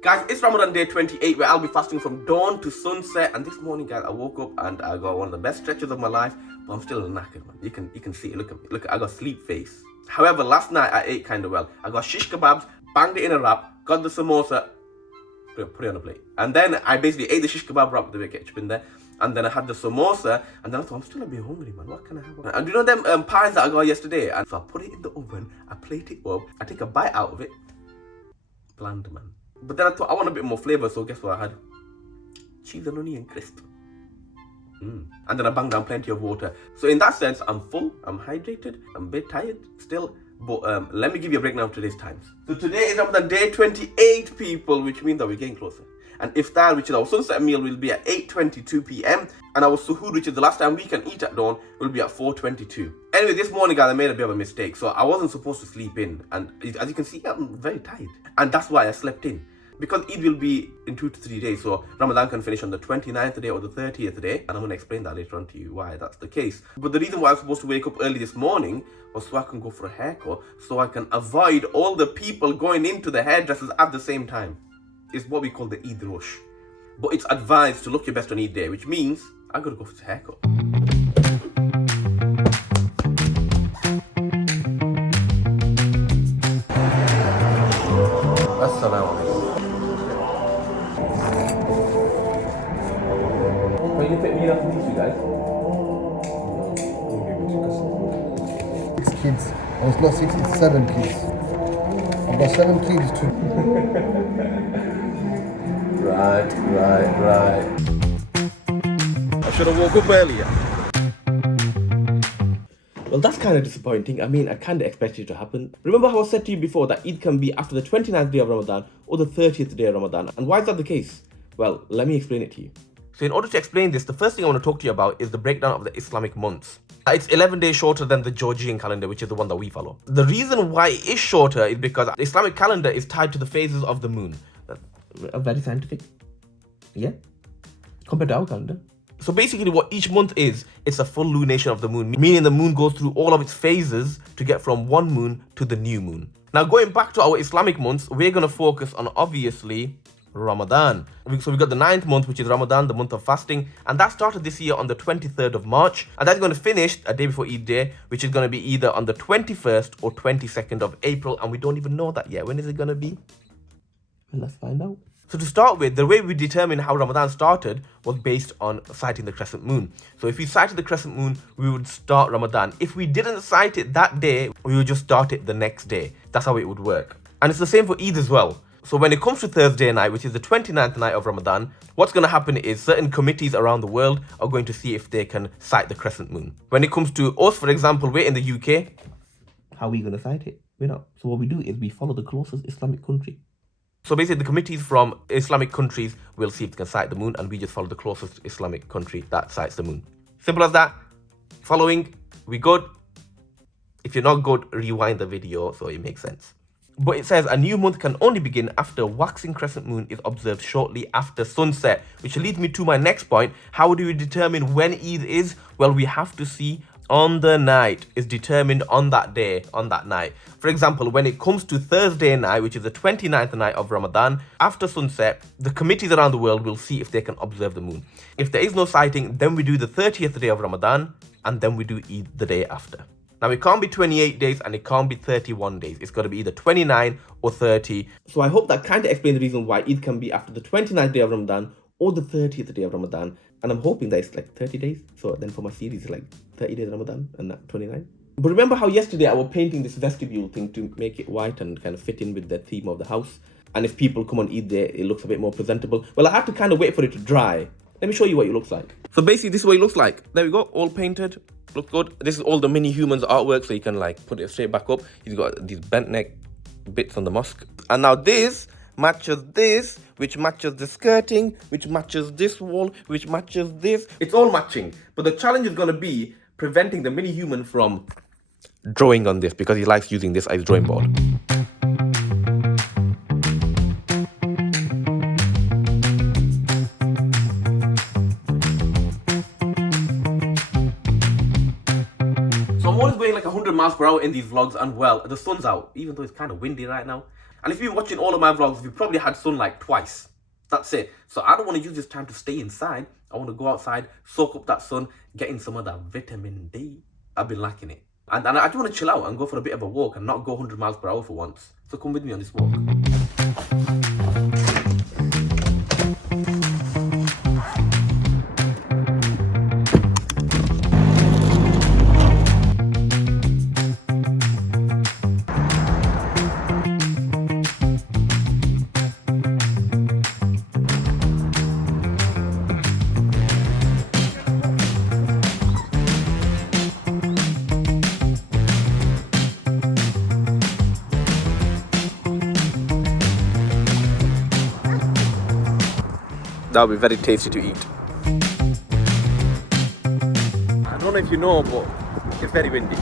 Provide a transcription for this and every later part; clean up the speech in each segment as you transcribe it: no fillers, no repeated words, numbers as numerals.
Guys, it's Ramadan day 28 where I'll be fasting from dawn to sunset. And this morning, guys, I woke up and I got one of the best stretches of my life. But I'm still knackered, man. You can see it. Look at me. Look, I got sleep face. However, last night I ate kind of well. I got shish kebabs, banged it in a wrap, got the samosa, put it on a plate. And then I basically ate the shish kebab wrap with the ketchup in there. And then I had the samosa, and then I thought, I'm still a bit hungry, man. What can I have? And you know them pies that I got yesterday? And so I put it in the oven, I plate it up, I take a bite out of it. Bland, man. But then I thought I want a bit more flavour, so guess what I had? Cheese and onion crisp. And then I banged down plenty of water. So in that sense, I'm full, I'm hydrated, I'm a bit tired still. But let me give you a breakdown of today's times. So today is Ramadan day 28, people, which means that we're getting closer. And iftar, which is our sunset meal, will be at 8:22 p.m. And our suhoor, which is the last time we can eat at dawn, will be at 4:22. Anyway, this morning, guys, I made a bit of a mistake. So I wasn't supposed to sleep in. And as you can see, I'm very tired. And that's why I slept in. Because Eid will be in 2 to 3 days. So Ramadan can finish on the 29th day or the 30th day. And I'm going to explain that later on to you why that's the case. But the reason why I was supposed to wake up early this morning was so I can go for a haircut. So I can avoid all the people going into the hairdressers at the same time. It's what we call the Eid rush. But it's advised to look your best on Eid day, which means I gotta go for a haircut. Assalamu alaikum. When you fit me up to these, you guys? 6 kids. Oh, it's not 6, it's 7 kids. I've got 7 kids too. Right. I should have woke up earlier. Well, that's kind of disappointing. I mean, I kind of expected it to happen. Remember how I said to you before that Eid can be after the 29th day of Ramadan or the 30th day of Ramadan? And why is that the case? Well, let me explain it to you. So in order to explain this, the first thing I want to talk to you about is the breakdown of the Islamic months. It's 11 days shorter than the Georgian calendar, which is the one that we follow. The reason why it is shorter is because the Islamic calendar is tied to the phases of the moon. Very scientific. Yeah. Compared to our calendar. So basically what each month is, it's a full lunation of the moon, meaning the moon goes through all of its phases to get from one moon to the new moon. Now going back to our Islamic months, we're going to focus on obviously Ramadan. So we've got the 9th month, which is Ramadan, the month of fasting, and that started this year on the 23rd of March, and that's going to finish a day before Eid day, which is going to be either on the 21st or 22nd of April, and we don't even know that yet. When is it going to be? Well, let's find out. So to start with, the way we determined how Ramadan started was based on sighting the crescent moon. So if we sighted the crescent moon, we would start Ramadan. If we didn't sight it that day, we would just start it the next day. That's how it would work. And it's the same for Eid as well. So when it comes to Thursday night, which is the 29th night of Ramadan, what's going to happen is certain committees around the world are going to see if they can sight the crescent moon. When it comes to us, for example, we're in the UK. How are we going to sight it? We're not. So what we do is we follow the closest Islamic country. So basically the committees from Islamic countries will see if they can sight the moon, and we just follow the closest Islamic country that sights the moon. Simple as that. Following, we good. If you're not good, rewind the video so it makes sense. But it says a new month can only begin after waxing crescent moon is observed shortly after sunset, which leads me to my next point. How do we determine when Eid is? Well, we have to see on the night. Is determined on that day, on that night. For example, when it comes to Thursday night, which is the 29th night of Ramadan, after sunset, the committees around the world will see if they can observe the moon. If there is no sighting, then we do the 30th day of Ramadan, and then we do Eid the day after. Now, it can't be 28 days and it can't be 31 days. It's got to be either 29 or 30. So I hope that kind of explains the reason why Eid can be after the 29th day of Ramadan or the 30th day of Ramadan. And I'm hoping that it's like 30 days. So then for my series, it's like 30 days of Ramadan and not 29. But remember how yesterday I was painting this vestibule thing to make it white and kind of fit in with the theme of the house. And if people come on Eid there, it looks a bit more presentable. Well, I had to kind of wait for it to dry. Let me show you what it looks like. So basically, this is what it looks like. There we go, all painted. Looks good. This is all the mini humans artwork, so you can like put it straight back up. He's got these bent neck bits on the mosque. And now this matches this, which matches the skirting, which matches this wall, which matches this. It's all matching. But the challenge is going to be preventing the mini human from drawing on this, because he likes using this as drawing board. So I'm always going like 100 miles per hour in these vlogs, and well, the sun's out, even though it's kind of windy right now. And if you've been watching all of my vlogs, we've probably had sunlight twice. That's it. So I don't want to use this time to stay inside. I want to go outside, soak up that sun, get in some of that vitamin D. I've been lacking it. And I just want to chill out and go for a bit of a walk and not go 100 miles per hour for once. So come with me on this walk. That would be very tasty to eat. I don't know if you know, but it's very windy.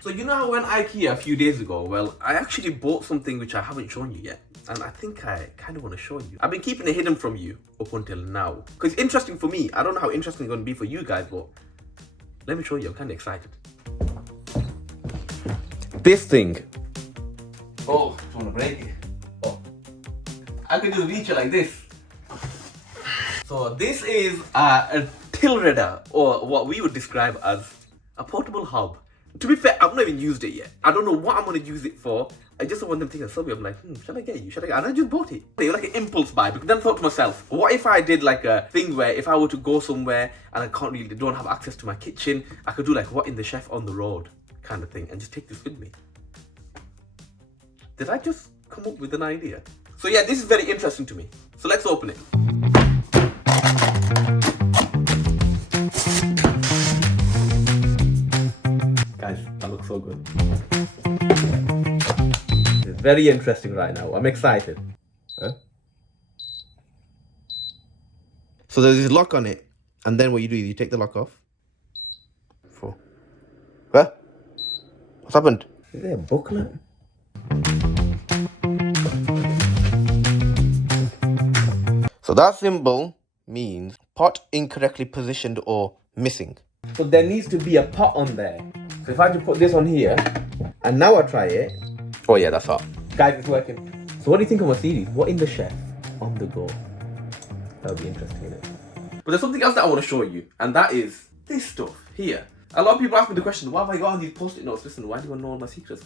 So you know how I went IKEA a few days ago? Well, I actually bought something which I haven't shown you yet. And I think I kind of want to show you. I've been keeping it hidden from you up until now. Because it's interesting for me. I don't know how interesting it's going to be for you guys, but let me show you. I'm kind of excited. This thing. Oh, I want to break it. Oh. I can just reach it like this. So this is a till redder, or what we would describe as a portable hob. To be fair, I've not even used it yet. I don't know what I'm going to use it for. I just want them thinking, somebody, I'm like, should I get you? Should I get? And I just bought it. It was like an impulse buy. But then I thought to myself, what if I did like a thing where if I were to go somewhere and I don't have access to my kitchen, I could do like what in the chef on the road kind of thing and just take this with me. Did I just come up with an idea? So yeah, this is very interesting to me. So let's open it. Guys, that looks so good. It's very interesting right now. I'm excited. Huh? So there's this lock on it, and then what you do is you take the lock off. Huh? What's happened? Is there a booklet? So that symbol means pot incorrectly positioned or missing. So there needs to be a pot on there. So if I just put this on here, and now I try it. Oh yeah, that's hot. Guys, it's working. So what do you think of my series? What in the chef on the go? That would be interesting, isn't it? But there's something else that I want to show you, and that is this stuff here. A lot of people ask me the question, why have I got all these post-it notes? Listen, why do you want to know all my secrets?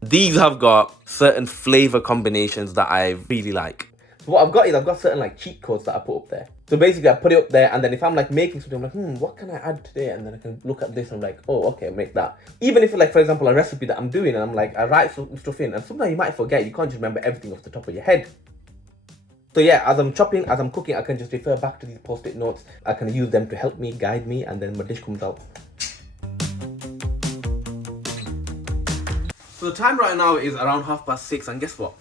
These have got certain flavor combinations that I really like. So what I've got is I've got certain like cheat codes that I put up there. So basically I put it up there, and then if I'm like making something, I'm like, what can I add today? And then I can look at this and I'm like, oh, okay, I'll make that. Even if it's like, for example, a recipe that I'm doing and I'm like, I write some stuff in, and sometimes you might forget, you can't just remember everything off the top of your head. So yeah, as I'm chopping, as I'm cooking, I can just refer back to these post-it notes. I can use them to help me, guide me, and then my dish comes out. So the time right now is around 6:30, and guess what?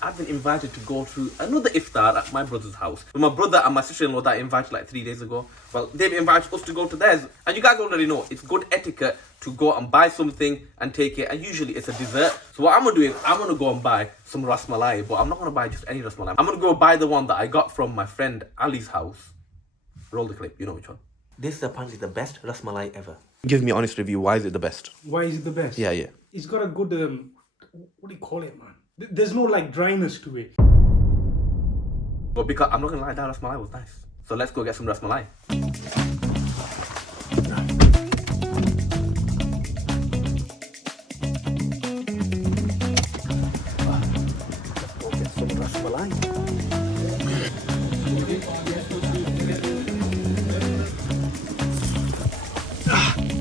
I've been invited to go through another iftar at my brother's house. With my brother and my sister-in-law that I invited like 3 days ago. Well, they've invited us to go to theirs. And you guys already know, it's good etiquette to go and buy something and take it. And usually it's a dessert. So what I'm going to do is I'm going to go and buy some ras malai. But I'm not going to buy just any ras malai. I'm going to go buy the one that I got from my friend Ali's house. Roll the clip, you know which one. This is apparently the best ras malai ever. Give me an honest review. Why is it the best? Why is it the best? Yeah. It's got a good, what do you call it, man? There's no like dryness to it. Well, because I'm not gonna lie, that ras malai was nice. So let's go get some ras malai. Let's go get some ras malai.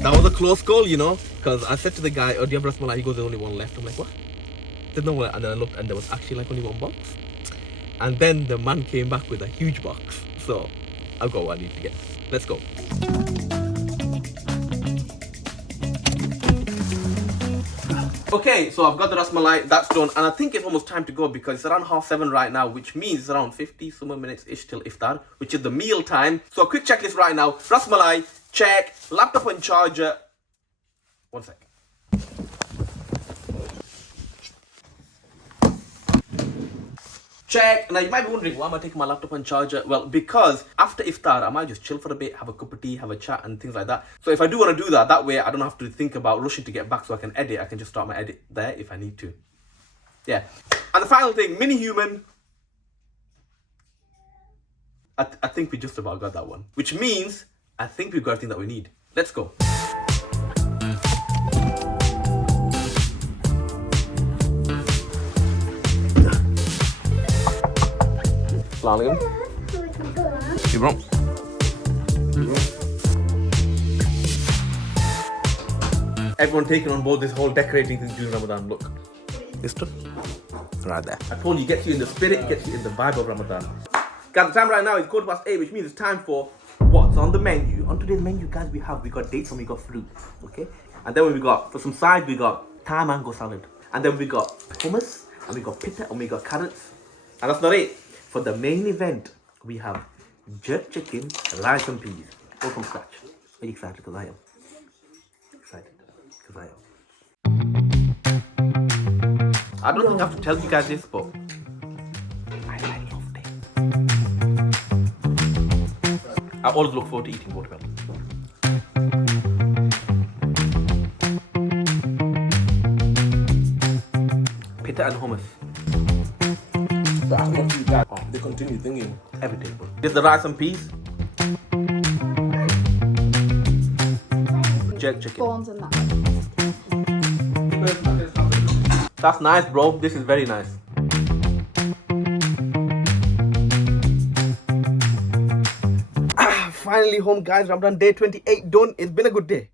That was a close call, you know, because I said to the guy, oh, do you have ras malai? He goes, there's only one left. I'm like, what? There's no one. And then I looked and there was actually like only one box. And then the man came back with a huge box. So I've got what I need to get. Let's go. Okay, so I've got the ras malai, that's done, and I think it's almost time to go because it's around 7:30 right now, which means it's around 50 some minutes-ish till iftar, which is the meal time. So a quick checklist right now. Ras malai, check. Laptop and charger. One sec. Check. Now you might be wondering, why am I taking my laptop and charger? Well, because after iftar, I might just chill for a bit, have a cup of tea, have a chat and things like that. So if I do want to do that, that way I don't have to think about rushing to get back so I can edit. I can just start my edit there if I need to. Yeah. And the final thing, mini human. I think we just about got that one. Which means, I think we've got everything that we need. Let's go. Assalamualaikum. You bro. Everyone taking on board this whole decorating thing during Ramadan. Look. This stuff. Right there. I told you, it gets you in the spirit, it gets you in the vibe of Ramadan. Guys, the time right now is 8:15, which means it's time for what's on the menu. On today's menu, guys, we got dates and we got fruit. Okay? And then we got, for some sides, we got Thai mango salad. And then we got hummus, and we got pita, and we got carrots. And that's not it. For the main event, we have jerk chicken, rice and peas, all from scratch. Are you excited? Because I am. Excited. Because I am. I don't think I have to tell you guys this, but I love this. I always look forward to eating watermelon. Pita and hummus. That's not too bad. Oh, they continue thinking every table. This is the rice and peas. Jerk chicken. Bones and that. That's nice, bro. This is very nice. Finally home, guys. Ramadan day 28 done. It's been a good day.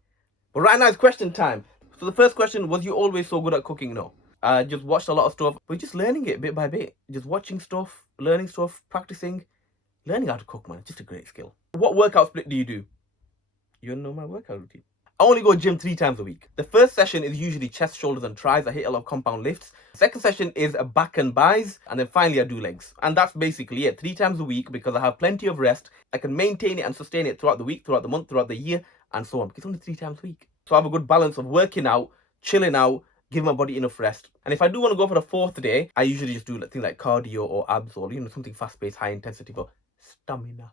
But right now it's question time. So the first question, was you always so good at cooking? No. I just watched a lot of stuff, but just learning it bit by bit. Just watching stuff, learning stuff, practicing. Learning how to cook, man. It's just a great skill. What workout split do you do? You know my workout routine. I only go gym 3 times a week. The first session is usually chest, shoulders and tries. I hit a lot of compound lifts. The second session is a back and buys. And then finally I do legs. And that's basically it. 3 times a week because I have plenty of rest. I can maintain it and sustain it throughout the week, throughout the month, throughout the year and so on. It's only 3 times a week. So I have a good balance of working out, chilling out, give my body enough rest. And if I do want to go for the 4th day, I usually just do things like cardio or abs or something fast-paced, high intensity for stamina.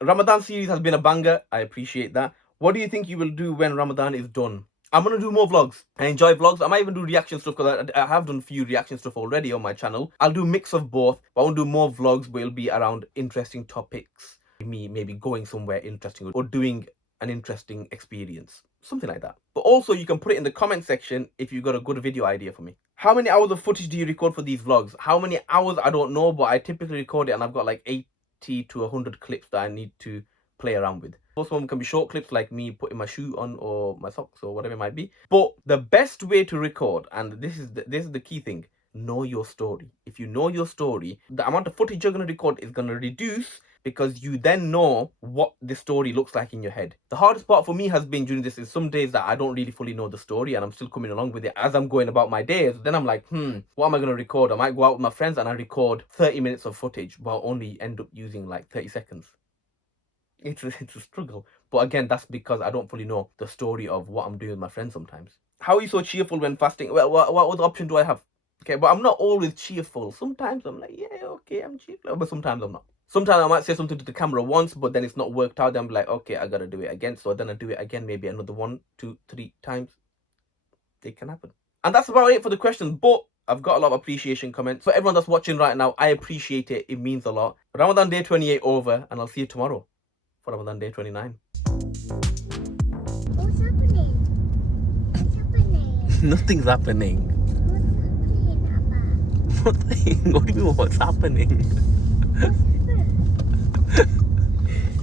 Ramadan series has been a banger. I appreciate that. What do you think you will do when Ramadan is done? I'm going to do more vlogs. I enjoy vlogs. I might even do reaction stuff because I have done a few reaction stuff already on my channel. I'll do a mix of both. But I won't do more vlogs, but it'll be around interesting topics. Me maybe going somewhere interesting or doing an interesting experience. Something like that. But also you can put it in the comment section if you've got a good video idea for me. How many hours of footage do you record for these vlogs? How many hours? I don't know, but I typically record it and I've got like 80 to 100 clips that I need to play around with. Most of them can be short clips like me putting my shoe on or my socks or whatever it might be. But the best way to record, and this is the key thing, know your story. If you know your story, the amount of footage you're going to record is going to reduce because you then know what the story looks like in your head. The hardest part for me has been during this is some days that I don't really fully know the story and I'm still coming along with it as I'm going about my days. Then I'm like, what am I going to record? I might go out with my friends and I record 30 minutes of footage but only end up using like 30 seconds. It's a struggle. But again, that's because I don't fully know the story of what I'm doing with my friends sometimes. How are you so cheerful when fasting? Well, what other option do I have? Okay, but I'm not always cheerful. Sometimes I'm like, yeah, okay, I'm cheerful. But sometimes I'm not. Sometimes I might say something to the camera once, but then it's not worked out. Then I'm like, okay, I gotta do it again. So then I do it again, maybe another 1, 2, 3 times. It can happen. And that's about it for the questions. But I've got a lot of appreciation comments. For everyone that's watching right now, I appreciate it. It means a lot. Ramadan day 28 over, and I'll see you tomorrow for Ramadan day 29. What's happening? What's happening? Nothing's happening. What's happening, Abba? What do you mean, what's happening? What's happening?